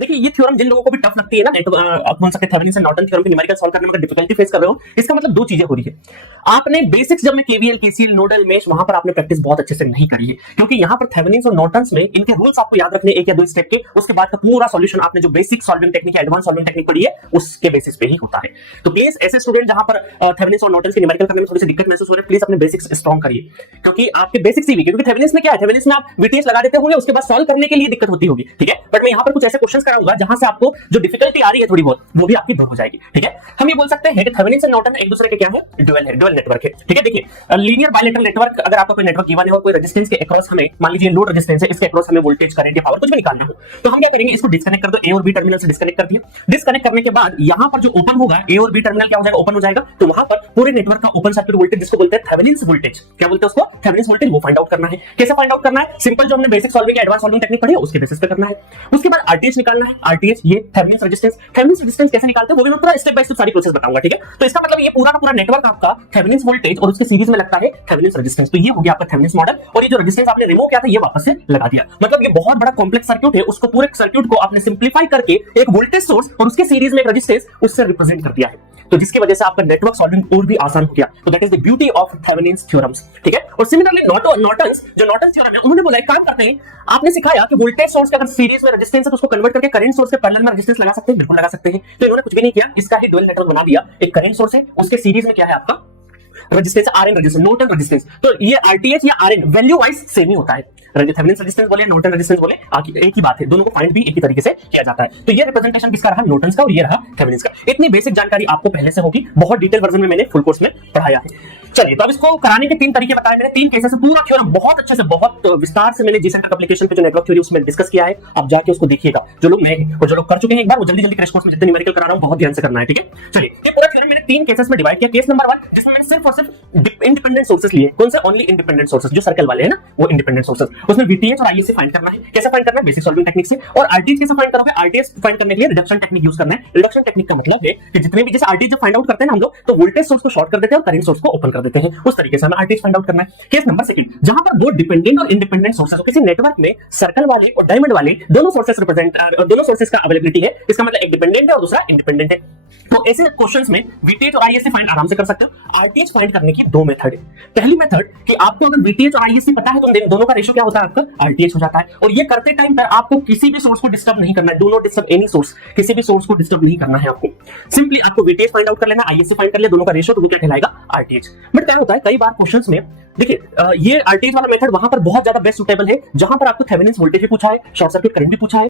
देखिए ये थ्योरम जिन लोगों को भी टफ लगती है ना, बोल सकते हैं थेवेनिन से नॉर्टन थ्योरम की न्यूमेरिकल सॉल्व करने में अगर डिफिकल्टी फेस कर रहे हो, इसका मतलब दो चीजें हो रही है। आपने बेसिक्स जब में केवीएल केसीएल नोडल मेश वहां पर आपने प्रैक्टिस बहुत अच्छे से नहीं करी है, क्योंकि यहां पर थेवेनिन और नॉर्टन्स में इनके रूल्स आपको याद रखने एक या दो स्टेप के, उसके बाद का पूरा सॉल्यूशन आपने जो बेसिक सॉल्विंग टेक्निक या एडवांस सॉल्विंग टेक्निक पढ़ी है उसके बेसिस पे ही होता है। तो प्लीज ऐसे स्टूडेंट जहां पर थेवेनिन और नॉर्टन्स की न्यूमेरिकल करने में थोड़ी सी दिक्कत महसूस हो रही है, प्लीज अपने बेसिक्स स्ट्रांग करिए, क्योंकि आपके बेसिक्स ही वीक है। क्योंकि थेवेनिन में क्या है, थेवेनिन में आप वीटीएस लगा देते होंगे, उसके बाद सॉल्व करने के लिए दिक्कत होती होगी, ठीक है। बट मैं यहां पर कुछ ऐसे क्वेश्चंस कराऊंगा जहां से आपको जो डिफिकल्टी आ रही है थोड़ी बहुत, वो भी आपकी दूर हो जाएगी, ठीक है। हम ये बोल सकते हैं कि थेवेनिन और नॉर्टन एक दूसरे के क्या है, ड्यूअल नेटवर्क है, ठीक है। देखिए लीनियर बायलेटरल नेटवर्क, अगर आपका कोई नेटवर्क गिवन है और कोई रेजिस्टेंस के अक्रॉस हमें, मान लीजिए लोड रेजिस्टेंस है, इसके अक्रॉस हमें वोल्टेज करंट या पावर कुछ भी निकालना हो, तो हम क्या करेंगे, इसको डिस्कनेक्ट कर दो, ए और बी टर्मिनल से डिस्कनेक्ट कर दिया। डिस्कनेक्ट करने के बाद यहां पर जो ओपन होगा, ए और बी टर्मिनल क्या हो जाएगा, ओपन हो जाएगा। तो वहां पर पूरे नेटवर्क का ओपन सर्किट वोल्टेज, जिसको बोलते हैं थेवेनिन वोल्टेज, क्या बोलते हैं उसको, थेवेनिन वोल्टेज, वो फाइंड आउट करना है। कैसे फाइंड आउट करना है, सिंपल जो हमने बेसिक सॉल्विंग या एडवांस सॉल्विंग टेक्निक पढ़ी है उसके बेसिस पे करना है। उसके बाद आरटीएच निकालना है, आरटीएच ये थेवेनिन रेजिस्टेंस कैसे निकालते हैं वो भी मैं पूरा स्टेप बाय स्टेप सारी प्रोसेस बताऊंगा, ठीक है। तो इसका मतलब ये पूरा का पूरा नेटवर्क आपका थेवेनिन वोल्टेज और उसके सीरीज में लगता है थेवेनिन रेजिस्टेंस। तो ये हो गया आपका थेवेनिन मॉडल, और ये जो रेजिस्टेंस आपने रिमूव किया था ये वापस से लगा दिया। मतलब ये बहुत बड़ा कॉम्प्लेक्स सर्किट है, उसको पूरे सर्किट को आपने सिंपलीफाई करके एक वोल्टेज सोर्स और उसके सीरीज में एक रेजिस्टेंस उससे रिप्रेजेंट कर दिया है, तो जिसकी वजह से आपका नेटवर्क सॉल्विंग और भी आसान हो गया। तो that is the beauty of Thevenin's theorems, ठीक है। और सिमिलरली नॉर्टन्स थ्योरम है, उन्होंने बोला एक काम करते हैं, आपने सिखाया कि वोल्टेज सोर्स का अगर सीरीज में रेजिस्टेंस है तो उसको कन्वर्ट करके करंट सोर्स के पैरेलल में रेजिस्टेंस लगा सकते हैं, बिल्कुल लगा सकते हैं। तो इन्होंने कुछ भी नहीं किया, इसका ही ड्यूअल नेटवर्क बना दिया। एक करंट सोर्स है, उसके सीरीज में क्या है आपका resistance, RN resistance, Norton resistance. तो ये आरटीएच या आरएन वैल्यू वाइज सेम ही होता है, थेवेनिन रेजिस्टेंस बोले नॉर्टन रेजिस्टेंस बोले एक ही बात है, दोनों को फाइंड भी एक ही तरीके से किया जाता है। तो ये रिप्रेजेंटेशन किसका रहा, नॉर्टन्स का, और ये रहा थेवेनिन का। इतनी बेसिक जानकारी आपको पहले से होगी, बहुत डिटेल वर्जन में मैंने फुल कोर्स में पढ़ाया है। चलिए, तो अब इसको कराने के तीन तरीके बताए मैंने, तीन केसेस से पूरा थ्योरम बहुत अच्छे से, बहुत विस्तार से मैंने जीसेंटर एप्लीकेशन पे जो नेटवर्क थ्योरी उसमें डिस्कस किया है, आप जाके उसको देखिएगा। जो लोग नए हैं और जो लोग कर चुके हैं एक बार, वो जल्दी जल्दी क्रैश कोर्स में जितने न्यूमेरिकल करा रहा हूं बहुत ध्यान से करना है, ठीक है। चलिए, ये पूरा थ्योरम मैंने तीन केसेस में डिवाइड किया। केस नंबर 1 जिसमें मैंने सिर्फ और सिर्फ इंडिपेंडेंट सोर्सेस लिए, कौन से, ओनली इंडिपेंडेंट सोर्सेस, जो सर्कल वाले हैं ना वो इंडिपेंडेंट सोर्सेस। उसमें वीटीएच और आईएससी फाइंड करना है। कैसे फाइंड करना है, बेसिक सॉल्विंग टेक्निक से। और आरटीएच कैसे फाइंड करोगे, आरटीएच फाइंड करने के लिए रिडक्शन टेक्निक यूज करना है। रिडक्शन टेक्निक का मतलब है कि जितने भी, जैसे आरटीएच जब फाइंड आउट करते हैं ना हम लोग, तो वोल्टेज सोर्स को शॉर्ट कर देते हैं और करंट सोर्स को ओपन कर देते हैं, उस तरीके से हमें आरटीएच फाइंड आउट करना है। केस नंबर 2 जहां पर दो डिपेंडेंट और इंडिपेंडेंट सोर्सेस, किसी नेटवर्क में सर्कल वाले और डायमंड वाले दोनों सोर्सेस दोनों सोर्सेस का अवेलेबिलिटी है, इसका मतलब एक डिपेंडेंट है और दूसरा इंडिपेंडेंट है। तो ऐसे क्वेश्चंस में वीटीएच और आईएससी फाइंड आराम से कर सकते हो। आरटीएच फाइंड करने की दो मेथड है। पहली मेथड कि आपको अगर वीटीएच और आईएससी पता है तो दोनों का रेशियो क्या होता है आपका, आरटीएच हो जाता है। और ये करते टाइम पर आपको किसी भी सोर्स को डिस्टर्ब नहीं करना है, do not disturb any source, किसी भी सोर्स को डिस्टर्ब नहीं करना है आपको। सिंपली आपको वीटीएच फाइंड आउट कर लेना, आईएससी फाइंड कर ले, दोनों का रेशियो, तो वो क्या कहलाएगा, आरटीएच। बट क्या होता है कई बार क्वेश्चंस में, देखिए ये आरटीएच वाला मेथड वहां पर बहुत ज्यादा बेस्ट सुटेबल है, जहां पर आपको थेवेनिन वोल्टेज भी पूछा है, शॉर्ट सर्किट करंट भी पूछा है,